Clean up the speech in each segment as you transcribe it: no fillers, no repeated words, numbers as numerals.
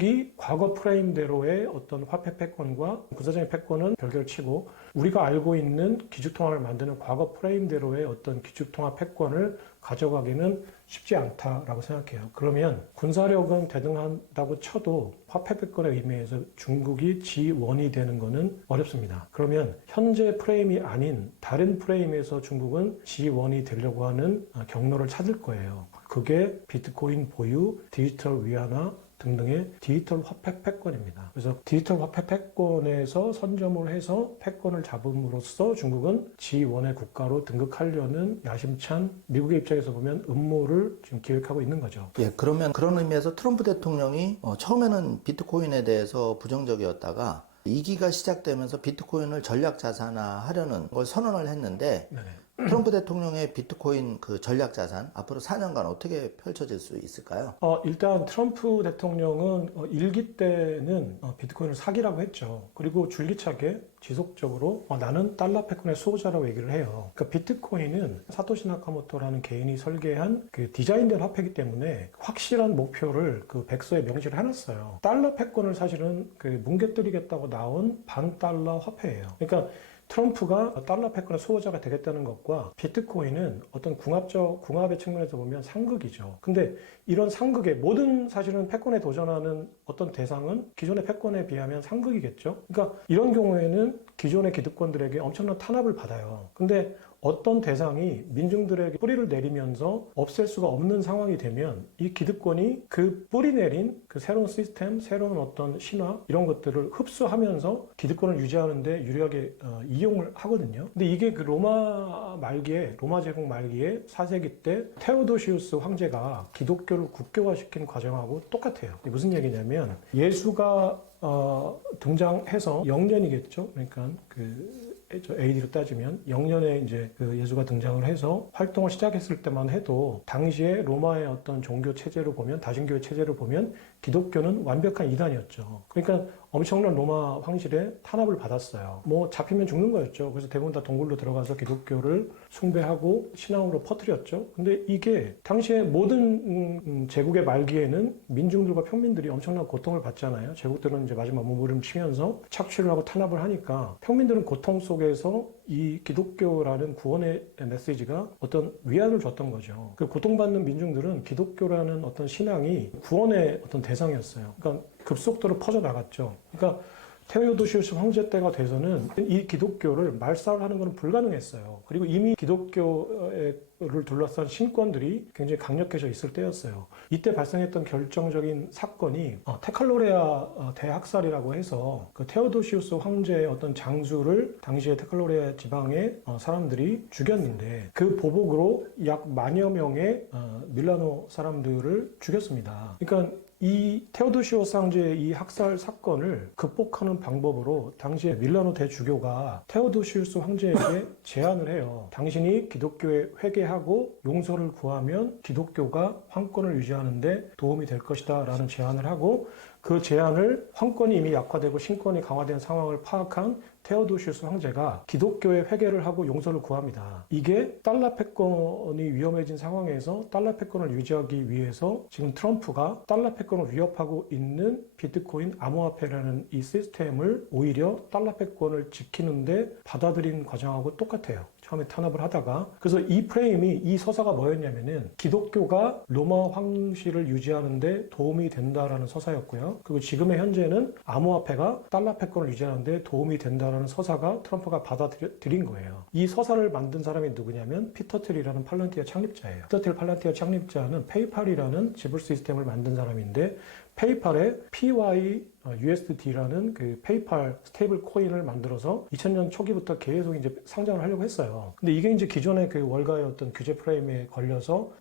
중국이 과거 프레임대로의 어떤 화폐 패권과 군사적인 패권은 별개를 치고 우리가 알고 있는 기축통화를 만드는 과거 프레임대로의 어떤 기축통화 패권을 가져가기는 쉽지 않다라고 생각해요. 그러면 군사력은 대등한다고 쳐도 화폐 패권의 의미에서 중국이 지원이 되는 것은 어렵습니다. 그러면 현재 프레임이 아닌 다른 프레임에서 중국은 지원이 되려고 하는 경로를 찾을 거예요. 그게 비트코인 보유, 디지털 위안화 등등의 디지털 화폐 패권입니다. 그래서 디지털 화폐 패권에서 선점을 해서 패권을 잡음으로써 중국은 G1의 국가로 등극하려는 야심찬 미국의 입장에서 보면 음모를 지금 기획하고 있는 거죠. 예, 그러면 그런 의미에서 트럼프 대통령이 처음에는 비트코인에 대해서 부정적이었다가 2기가 시작되면서 비트코인을 전략 자산화하려는 걸 선언을 했는데 네네. 트럼프 대통령의 비트코인 그 전략 자산 앞으로 4년간 어떻게 펼쳐질 수 있을까요? 일단 트럼프 대통령은 1기 때는 비트코인을 사기라고 했죠. 그리고 줄기차게 지속적으로 나는 달러 패권의 수호자라고 얘기를 해요. 그러니까 비트코인은 사토시 나카모토라는 개인이 설계한 그 디자인된 화폐이기 때문에 확실한 목표를 그 백서에 명시를 해놨어요. 달러 패권을 사실은 그 뭉개뜨리겠다고 나온 반달러 화폐예요. 그러니까 트럼프가 달러 패권의 수호자가 되겠다는 것과 비트코인은 어떤 궁합의 측면에서 보면 상극이죠. 근데 이런 상극의 모든 사실은 패권에 도전하는 어떤 대상은 기존의 패권에 비하면 상극이겠죠. 그러니까 이런 경우에는 기존의 기득권들에게 엄청난 탄압을 받아요. 근데 어떤 대상이 민중들에게 뿌리를 내리면서 없앨 수가 없는 상황이 되면 이 기득권이 그 뿌리 내린 그 새로운 시스템, 새로운 어떤 신화 이런 것들을 흡수하면서 기득권을 유지하는데 유리하게 이용을 하거든요. 근데 이게 그 로마 제국 말기에 4세기 때 테오도시우스 황제가 기독교를 국교화시킨 과정하고 똑같아요. 무슨 얘기냐면 예수가 등장해서 영년이겠죠. 그러니까 AD로 따지면 영년에 이제 그 예수가 등장을 해서 활동을 시작했을 때만 해도 당시에 로마의 어떤 종교 체제로 보면 다신교의 체제로 보면 기독교는 완벽한 이단이었죠. 그러니까 엄청난 로마 황실에 탄압을 받았어요. 뭐 잡히면 죽는 거였죠. 그래서 대부분 다 동굴로 들어가서 기독교를 숭배하고 신앙으로 퍼뜨렸죠. 근데 이게 당시에 모든 제국의 말기에는 민중들과 평민들이 엄청난 고통을 받잖아요. 제국들은 이제 마지막 몸부림치면서 착취를 하고 탄압을 하니까 평민들은 고통 속에서 이 기독교라는 구원의 메시지가 어떤 위안을 줬던 거죠. 그 고통받는 민중들은 기독교라는 어떤 신앙이 구원의 어떤 대상이었어요. 그러니까 급속도로 퍼져나갔죠. 그러니까 테오도시우스 황제 때가 돼서는 이 기독교를 말살하는 것은 불가능했어요. 그리고 이미 기독교를 둘러싼 신권들이 굉장히 강력해져 있을 때였어요. 이때 발생했던 결정적인 사건이 테칼로레아 대학살이라고 해서 그 테오도시우스 황제의 어떤 장수를 당시에 테칼로레아 지방의 사람들이 죽였는데 그 보복으로 약 10,000여 명의 밀라노 사람들을 죽였습니다. 그러니까 이 테오도시우스 황제의 이 학살 사건을 극복하는 방법으로 당시에 밀라노 대주교가 테오도시우스 황제에게 제안을 해요. 당신이 기독교에 회개하고 용서를 구하면 기독교가 황권을 유지하는 데 도움이 될 것이다 라는 제안을 하고 그 제안을 황권이 이미 약화되고 신권이 강화된 상황을 파악한 테오도시우스 황제가 기독교의 회개를 하고 용서를 구합니다. 이게 달러 패권이 위험해진 상황에서 달러 패권을 유지하기 위해서 지금 트럼프가 달러 패권을 위협하고 있는 비트코인 암호화폐라는 이 시스템을 오히려 달러 패권을 지키는데 받아들인 과정하고 똑같아요. 처음에 탄압을 하다가. 그래서 이 프레임이, 이 서사가 뭐였냐면은 기독교가 로마 황실을 유지하는데 도움이 된다라는 서사였고요. 그리고 지금의 현재는 암호화폐가 달러 패권을 유지하는데 도움이 된다라는 서사가 트럼프가 받아들인 거예요. 이 서사를 만든 사람이 누구냐면 피터 틸이라는 팔란티어 창립자예요. 피터 틸 팔란티어 창립자는 페이팔이라는 지불 시스템을 만든 사람인데 페이팔에 PYUSD라는 그 페이팔 스테이블 코인을 만들어서 2000년 초기부터 계속 이제 상장을 하려고 했어요. 근데 이게 이제 기존의 그 월가의 어떤 규제 프레임에 걸려서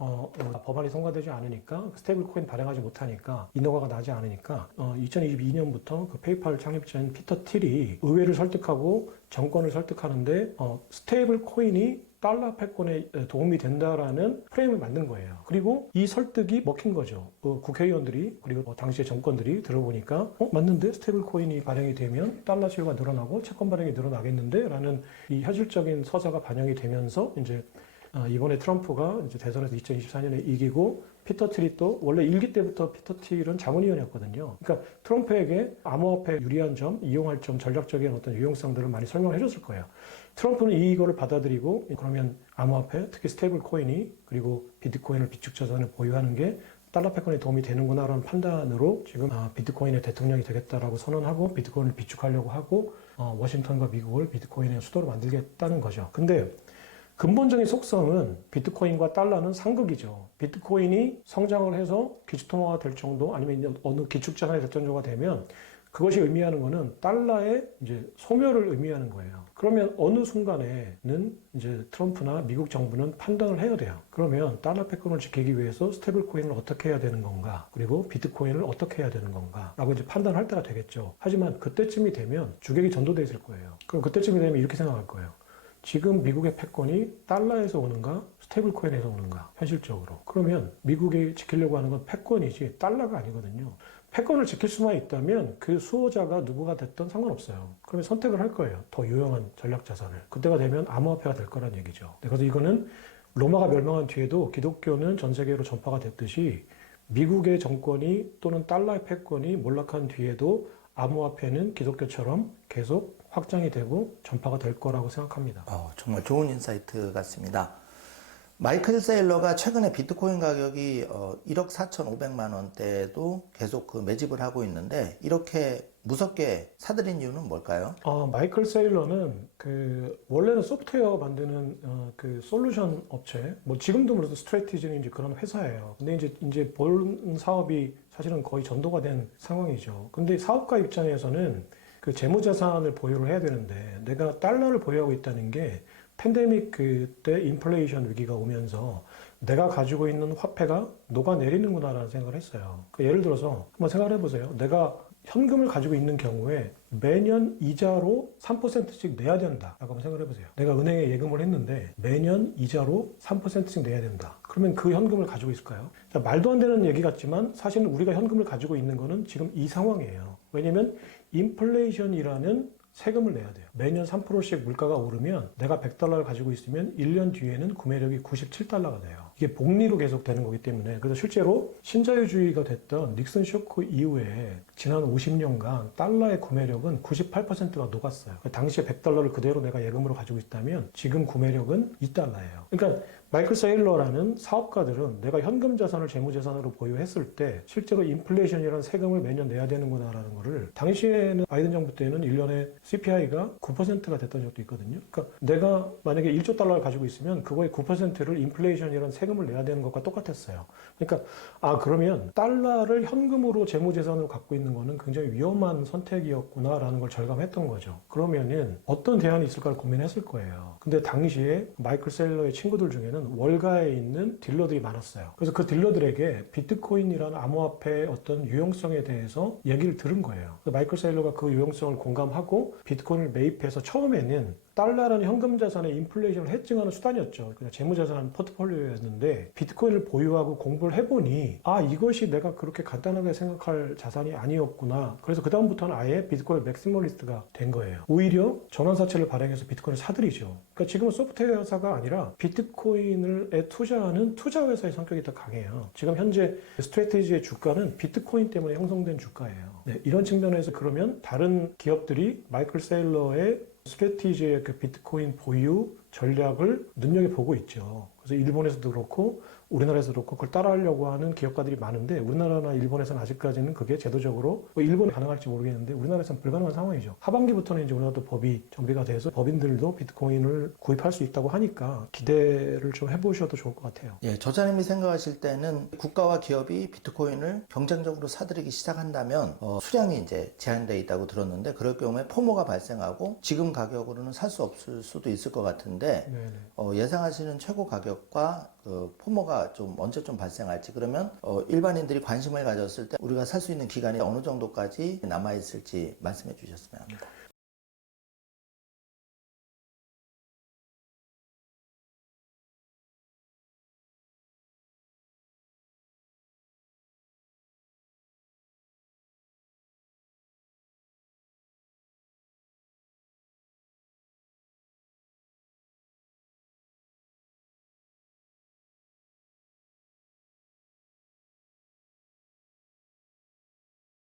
법안이 통과되지 않으니까 스테이블 코인 발행하지 못하니까 인허가가 나지 않으니까 2022년부터 그 페이팔 창립자인 피터 틸이 의회를 설득하고 정권을 설득하는데 스테이블 코인이 달러 패권에 도움이 된다라는 프레임을 만든 거예요. 그리고 이 설득이 먹힌 거죠. 국회의원들이 그리고 당시의 정권들이 들어보니까 맞는데 스테이블 코인이 발행이 되면 달러 수요가 늘어나고 채권 발행이 늘어나겠는데 라는 이 현실적인 서사가 반영이 되면서 이제 이번에 트럼프가 이제 대선에서 2024년에 이기고 피터 틸이 원래 1기 때부터 피터 틸은 자문위원이었거든요. 그러니까 트럼프에게 암호화폐 유리한 점, 이용할 점, 전략적인 어떤 유용성들을 많이 설명을 해줬을 거예요. 트럼프는 이거를 받아들이고 그러면 암호화폐, 특히 스테이블 코인이 그리고 비트코인을 비축 자산을 보유하는 게 달러 패권에 도움이 되는구나라는 판단으로 지금 비트코인의 대통령이 되겠다라고 선언하고 비트코인을 비축하려고 하고 워싱턴과 미국을 비트코인의 수도로 만들겠다는 거죠. 근데 근본적인 속성은 비트코인과 달러는 상극이죠. 비트코인이 성장을 해서 기축통화가 될 정도 아니면 어느 기축자산이 될 정도가 되면 그것이 의미하는 거는 달러의 이제 소멸을 의미하는 거예요. 그러면 어느 순간에는 이제 트럼프나 미국 정부는 판단을 해야 돼요. 그러면 달러 패권을 지키기 위해서 스테이블 코인을 어떻게 해야 되는 건가? 그리고 비트코인을 어떻게 해야 되는 건가? 라고 이제 판단할 때가 되겠죠. 하지만 그때쯤이 되면 주객이 전도돼 있을 거예요. 그럼 그때쯤이 되면 이렇게 생각할 거예요. 지금 미국의 패권이 달러에서 오는가 스테이블 코인에서 오는가 현실적으로. 그러면 미국이 지키려고 하는 건 패권이지 달러가 아니거든요. 패권을 지킬 수만 있다면 그 수호자가 누구가 됐든 상관없어요. 그러면 선택을 할 거예요. 더 유용한 전략 자산을. 그때가 되면 암호화폐가 될 거란 얘기죠. 그래서 이거는 로마가 멸망한 뒤에도 기독교는 전 세계로 전파가 됐듯이 미국의 정권이 또는 달러의 패권이 몰락한 뒤에도 암호화폐는 기독교처럼 계속 확장이 되고 전파가 될 거라고 생각합니다. 정말 좋은 인사이트 같습니다. 마이클 세일러가 최근에 비트코인 가격이 1억 4,500만 원대도 계속 그 매집을 하고 있는데 이렇게 무섭게 사들인 이유는 뭘까요? 마이클 세일러는 원래는 소프트웨어 만드는 그 솔루션 업체, 뭐 지금도 물론 스트래티지는 이제 그런 회사예요. 근데 이제 본 사업이 사실은 거의 전도가 된 상황이죠. 근데 사업가 입장에서는 그 재무자산을 보유를 해야 되는데 내가 달러를 보유하고 있다는 게 팬데믹 그때 인플레이션 위기가 오면서 내가 가지고 있는 화폐가 녹아내리는구나라는 생각을 했어요. 예를 들어서 한번 생각을 해보세요. 내가 현금을 가지고 있는 경우에 매년 이자로 3%씩 내야 된다 라고 한번 생각을 해보세요. 내가 은행에 예금을 했는데 매년 이자로 3%씩 내야 된다. 그러면 그 현금을 가지고 있을까요? 말도 안 되는 얘기 같지만 사실은 우리가 현금을 가지고 있는 거는 지금 이 상황이에요. 왜냐면 인플레이션이라는 세금을 내야 돼요. 매년 3%씩 물가가 오르면 내가 100달러를 가지고 있으면 1년 뒤에는 구매력이 97달러가 돼요. 이게 복리로 계속 되는 거기 때문에 그래서 실제로 신자유주의가 됐던 닉슨 쇼크 이후에 지난 50년간 달러의 구매력은 98%가 녹았어요. 당시에 100달러를 그대로 내가 예금으로 가지고 있다면 지금 구매력은 2달러예요. 그러니까 마이클 세일러라는 사업가들은 내가 현금 자산을 재무자산으로 보유했을 때 실제로 인플레이션이라는 세금을 매년 내야 되는구나라는 거를 당시에는 바이든 정부 때는 1년에 CPI가 9%가 됐던 적도 있거든요. 그러니까 내가 만약에 1조 달러를 가지고 있으면 그거의 9%를 인플레이션이라는 세금을 내야 되는 것과 똑같았어요. 그러니까 그러면 달러를 현금으로 재무자산으로 갖고 있는 거는 굉장히 위험한 선택이었구나라는 걸 절감했던 거죠. 그러면은 어떤 대안이 있을까를 고민했을 거예요. 근데 당시에 마이클 세일러의 친구들 중에는 월가에 있는 딜러들이 많았어요. 그래서 그 딜러들에게 비트코인이라는 암호화폐의 어떤 유용성에 대해서 얘기를 들은 거예요. 마이클 세일러가 그 유용성을 공감하고 비트코인을 매입해서 처음에는 달러라는 현금 자산의 인플레이션을 해칭하는 수단이었죠. 그냥 재무자산 포트폴리오였는데 비트코인을 보유하고 공부를 해보니 이것이 내가 그렇게 간단하게 생각할 자산이 아니었구나. 그래서 그 다음부터는 아예 비트코인 맥시멀리스트가 된 거예요. 오히려 전환사채를 발행해서 비트코인을 사들이죠. 그러니까 지금은 소프트웨어 회사가 아니라 비트코인에 투자하는 투자회사의 성격이 더 강해요. 지금 현재 스트래티지의 주가는 비트코인 때문에 형성된 주가예요. 이런 측면에서 그러면 다른 기업들이 마이클 세일러의 스트래티지의 그 비트코인 보유 전략을 눈여겨보고 있죠. 그래서 일본에서도 그렇고 우리나라에서도 그렇고 그걸 따라하려고 하는 기업가들이 많은데 우리나라나 일본에서는 아직까지는 그게 제도적으로 일본에 가능할지 모르겠는데 우리나라에서는 불가능한 상황이죠. 하반기부터는 이제 우리나라도 법이 정비가 돼서 법인들도 비트코인을 구입할 수 있다고 하니까 기대를 좀 해보셔도 좋을 것 같아요. 저자님이 생각하실 때는 국가와 기업이 비트코인을 경쟁적으로 사들이기 시작한다면 수량이 이제 제한되어 있다고 들었는데 그럴 경우에 포모가 발생하고 지금 가격으로는 살 수 없을 수도 있을 것 같은데 예상하시는 최고 가격과 그 포모가 좀 언제 좀 발생할지 그러면 일반인들이 관심을 가졌을 때 우리가 살 수 있는 기간이 어느 정도까지 남아 있을지 말씀해 주셨으면 합니다.